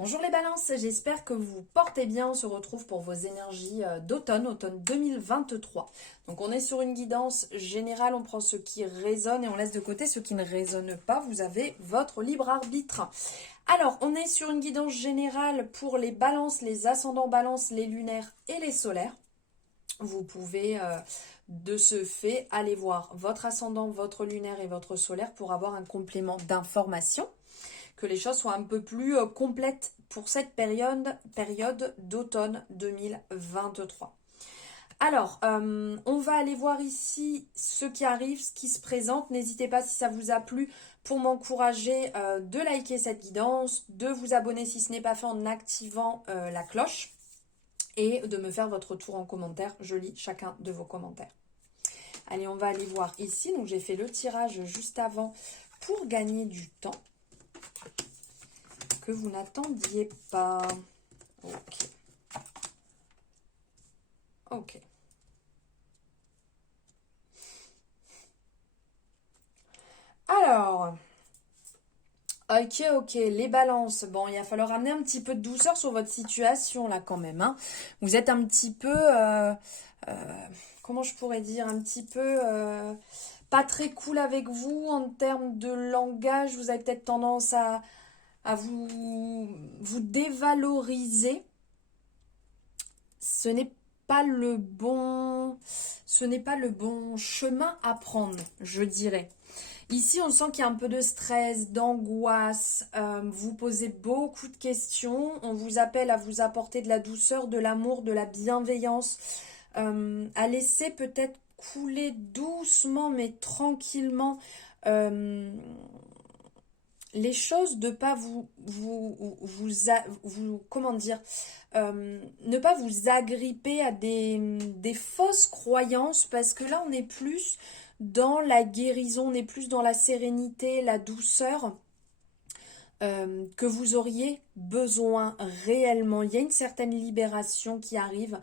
Bonjour les balances, j'espère que vous vous portez bien. On se retrouve pour vos énergies d'automne, automne 2023. Donc on est sur une guidance générale, on prend ce qui résonne et on laisse de côté ce qui ne résonne pas. Vous avez votre libre arbitre. Alors on est sur une guidance générale pour les balances, les ascendants balances, les lunaires et les solaires. Vous pouvez de ce fait aller voir votre ascendant, votre lunaire et votre solaire pour avoir un complément d'information, que les choses soient un peu plus complètes pour cette période d'automne 2023. Alors, on va aller voir ici ce qui arrive, ce qui se présente. N'hésitez pas, si ça vous a plu, pour m'encourager, de liker cette guidance, de vous abonner si ce n'est pas fait en activant la cloche et de me faire votre retour en commentaire. Je lis chacun de vos commentaires. Allez, on va aller voir ici. Donc, j'ai fait le tirage juste avant pour gagner du temps que vous n'attendiez pas. Ok. Ok. Alors, ok, les balances. Bon, il va falloir amener un petit peu de douceur sur votre situation là quand même, hein. Vous êtes un petit peu, comment je pourrais dire, un petit peu pas très cool avec vous en termes de langage. Vous avez peut-être tendance à vous dévaloriser. Ce n'est pas le bon, ce n'est pas le bon chemin à prendre, je dirais. Ici, on sent qu'il y a un peu de stress, d'angoisse. Vous posez beaucoup de questions. On vous appelle à vous apporter de la douceur, de l'amour, de la bienveillance, à laisser peut-être couler doucement mais tranquillement les choses, de pas comment dire, ne pas vous agripper à des fausses croyances, parce que là on est plus dans la guérison, on est plus dans la sérénité, la douceur que vous auriez besoin réellement. Il y a une certaine libération qui arrive,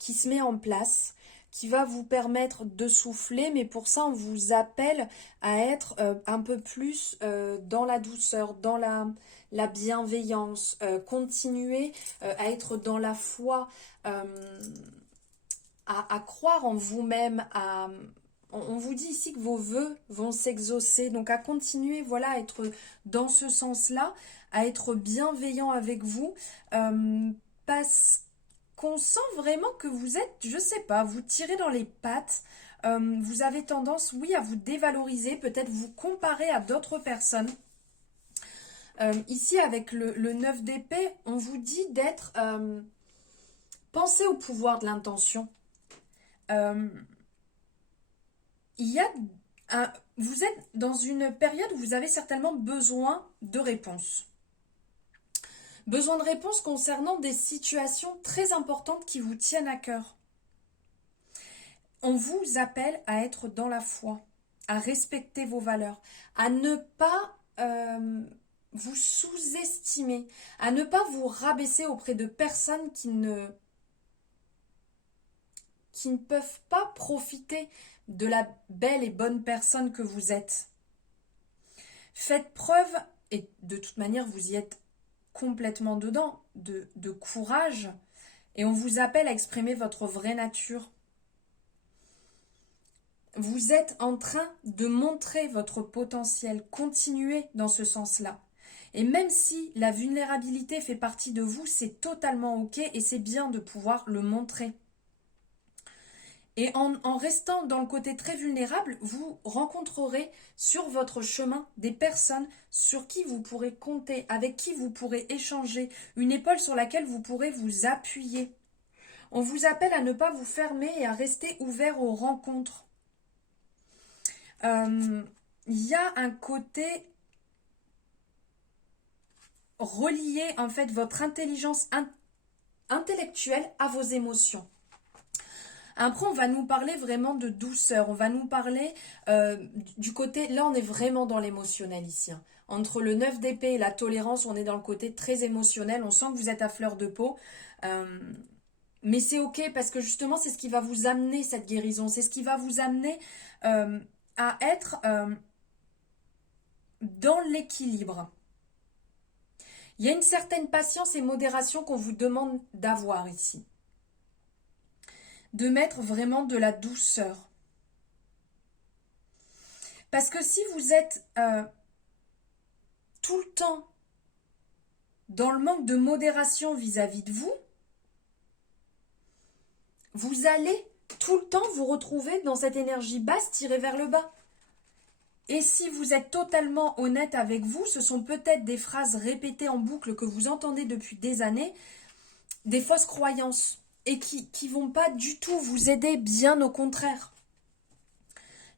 qui se met en place, qui va vous permettre de souffler, mais pour ça on vous appelle à être un peu plus dans la douceur, dans la bienveillance, continuer à être dans la foi, à croire en vous-même, on vous dit ici que vos vœux vont s'exaucer, donc à continuer, voilà, à être dans ce sens-là, à être bienveillant avec vous, parce qu'on sent vraiment que vous êtes, je sais pas, vous tirez dans les pattes, vous avez tendance, oui, à vous dévaloriser, peut-être vous comparer à d'autres personnes. Ici, avec le 9 d'épée, on vous dit d'être... pensez au pouvoir de l'intention. Euh, il y a vous êtes dans une période où vous avez certainement besoin de réponses. Besoin de réponses concernant des situations très importantes qui vous tiennent à cœur. On vous appelle à être dans la foi, à respecter vos valeurs, à ne pas vous sous-estimer, à ne pas vous rabaisser auprès de personnes qui ne peuvent pas profiter de la belle et bonne personne que vous êtes. Faites preuve, et de toute manière vous y êtes complètement dedans, de courage, et on vous appelle à exprimer votre vraie nature. Vous êtes en train de montrer votre potentiel, continuez dans ce sens-là. Et même si la vulnérabilité fait partie de vous, c'est totalement ok et c'est bien de pouvoir le montrer. Et en restant dans le côté très vulnérable, vous rencontrerez sur votre chemin des personnes sur qui vous pourrez compter, avec qui vous pourrez échanger, une épaule sur laquelle vous pourrez vous appuyer. On vous appelle à ne pas vous fermer et à rester ouvert aux rencontres. Il y a un côté relié, en fait, votre intelligence intellectuelle à vos émotions. Après, on va nous parler vraiment de douceur. On va nous parler du côté... Là, on est vraiment dans l'émotionnel ici, hein. Entre le 9 d'épée et la tolérance, on est dans le côté très émotionnel. On sent que vous êtes à fleur de peau. Mais c'est ok, parce que justement, c'est ce qui va vous amener cette guérison. C'est ce qui va vous amener à être dans l'équilibre. Il y a une certaine patience et modération qu'on vous demande d'avoir ici. De mettre vraiment de la douceur. Parce que si vous êtes tout le temps dans le manque de modération vis-à-vis de vous, vous allez tout le temps vous retrouver dans cette énergie basse tirée vers le bas. Et si vous êtes totalement honnête avec vous, ce sont peut-être des phrases répétées en boucle que vous entendez depuis des années, des fausses croyances, et qui ne vont pas du tout vous aider, bien au contraire.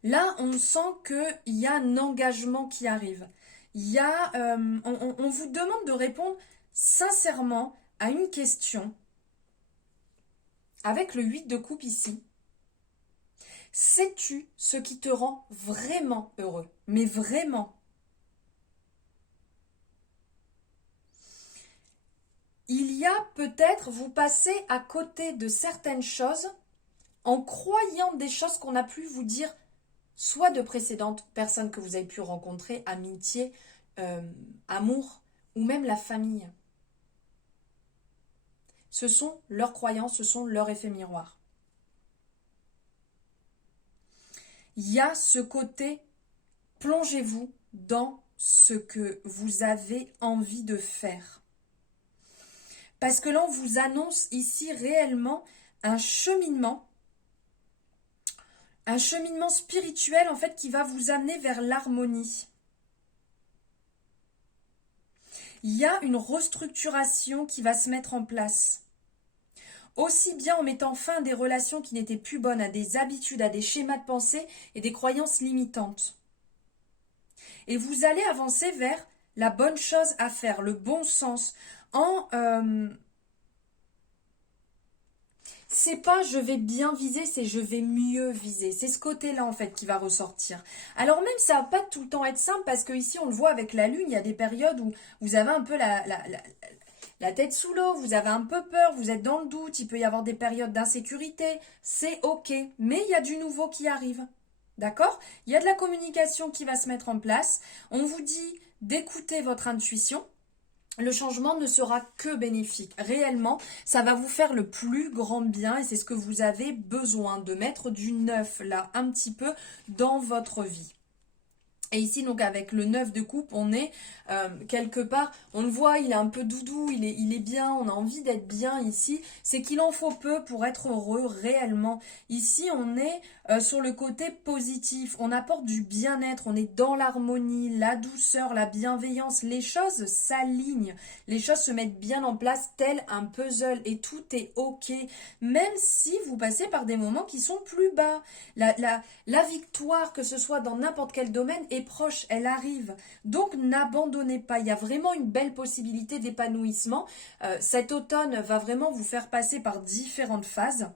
Là, on sent qu'il y a un engagement qui arrive. On vous demande de répondre sincèrement à une question avec le 8 de coupe ici. Sais-tu ce qui te rend vraiment heureux? Mais vraiment. Il y a peut-être, vous passez à côté de certaines choses en croyant des choses qu'on a pu vous dire, soit de précédentes personnes que vous avez pu rencontrer, amitié, amour, ou même la famille. Ce sont leurs croyances, ce sont leurs effets miroirs. Il y a ce côté, plongez-vous dans ce que vous avez envie de faire. Parce que là, on vous annonce ici réellement un cheminement spirituel en fait qui va vous amener vers l'harmonie. Il y a une restructuration qui va se mettre en place. Aussi bien en mettant fin à des relations qui n'étaient plus bonnes, à des habitudes, à des schémas de pensée et des croyances limitantes. Et vous allez avancer vers la bonne chose à faire, le bon sens, c'est pas je vais bien viser, c'est je vais mieux viser. C'est ce côté-là en fait qui va ressortir. Alors même ça va pas tout le temps être simple parce que ici on le voit avec la lune, il y a des périodes où vous avez un peu la tête sous l'eau, vous avez un peu peur, vous êtes dans le doute, il peut y avoir des périodes d'insécurité, c'est ok, mais il y a du nouveau qui arrive. D'accord? Il y a de la communication qui va se mettre en place. On vous dit d'écouter votre intuition. Le changement ne sera que bénéfique. Réellement, ça va vous faire le plus grand bien et c'est ce que vous avez besoin, de mettre du neuf là, un petit peu dans votre vie. Et ici, donc, avec le 9 de coupe, on est quelque part, on le voit, il est un peu doudou, il est bien, on a envie d'être bien ici. C'est qu'il en faut peu pour être heureux réellement. Ici, on est sur le côté positif, on apporte du bien-être, on est dans l'harmonie, la douceur, la bienveillance. Les choses s'alignent, les choses se mettent bien en place, tel un puzzle, et tout est ok. Même si vous passez par des moments qui sont plus bas. La victoire, que ce soit dans n'importe quel domaine, est proche, elle arrive. Donc n'abandonnez pas, il y a vraiment une belle possibilité d'épanouissement. Cet automne va vraiment vous faire passer par différentes phases.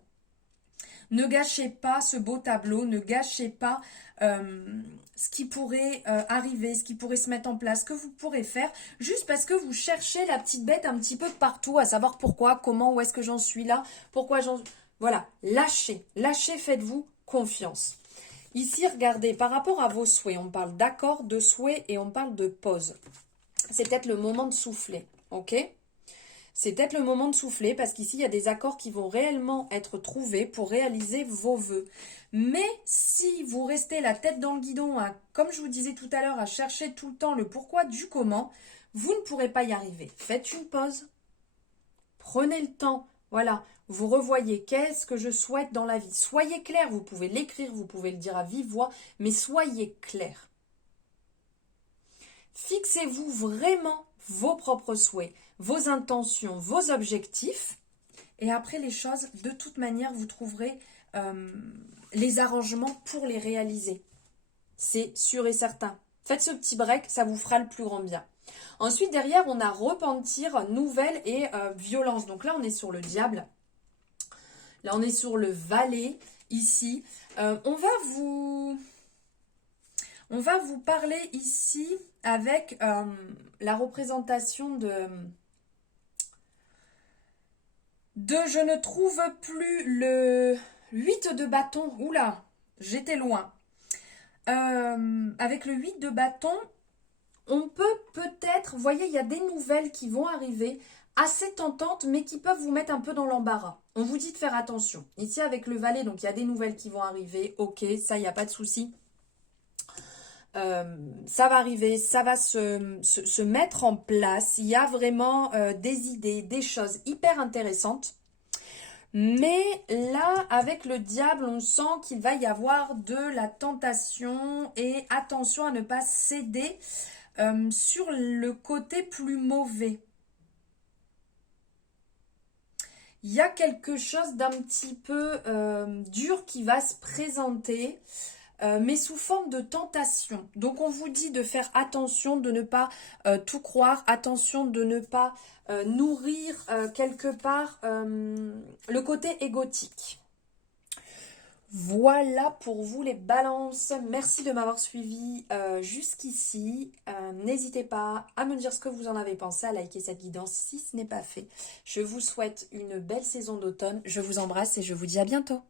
Ne gâchez pas ce beau tableau, ne gâchez pas ce qui pourrait arriver, ce qui pourrait se mettre en place, ce que vous pourrez faire, juste parce que vous cherchez la petite bête un petit peu partout, à savoir pourquoi, comment, où est-ce que j'en suis là, pourquoi j'en... Voilà, lâchez, faites-vous confiance. Ici, regardez, par rapport à vos souhaits, on parle d'accord, de souhait et on parle de pause. C'est peut-être le moment de souffler, ok? C'est peut-être le moment de souffler parce qu'ici, il y a des accords qui vont réellement être trouvés pour réaliser vos vœux. Mais si vous restez la tête dans le guidon, comme je vous disais tout à l'heure, à chercher tout le temps le pourquoi du comment, vous ne pourrez pas y arriver. Faites une pause, prenez le temps, voilà, vous revoyez qu'est-ce que je souhaite dans la vie. Soyez clair, vous pouvez l'écrire, vous pouvez le dire à vive voix, mais soyez clair. Fixez-vous vraiment vos propres souhaits, vos intentions, vos objectifs. Et après les choses, de toute manière, vous trouverez les arrangements pour les réaliser. C'est sûr et certain. Faites ce petit break, ça vous fera le plus grand bien. Ensuite, derrière, on a repentir, nouvelle et violence. Donc là, on est sur le diable. Là, on est sur le valet, ici. On va vous parler ici avec la représentation de je ne trouve plus le 8 de bâton. Oula, j'étais loin. Avec le 8 de bâton, On peut peut-être, vous voyez, il y a des nouvelles qui vont arriver assez tentantes, mais qui peuvent vous mettre un peu dans l'embarras. On vous dit de faire attention. Ici, avec le valet, donc il y a des nouvelles qui vont arriver. Ok, ça, il n'y a pas de souci. Ça va arriver, ça va se mettre en place. Il y a vraiment des idées, des choses hyper intéressantes. Mais là, avec le diable, on sent qu'il va y avoir de la tentation et attention à ne pas céder sur le côté plus mauvais. Il y a quelque chose d'un petit peu dur qui va se présenter, mais sous forme de tentation. Donc on vous dit de faire attention, de ne pas tout croire, attention de ne pas nourrir quelque part le côté égotique. Voilà pour vous les balances. Merci de m'avoir suivi jusqu'ici. N'hésitez pas à me dire ce que vous en avez pensé, à liker cette guidance si ce n'est pas fait. Je vous souhaite une belle saison d'automne. Je vous embrasse et je vous dis à bientôt.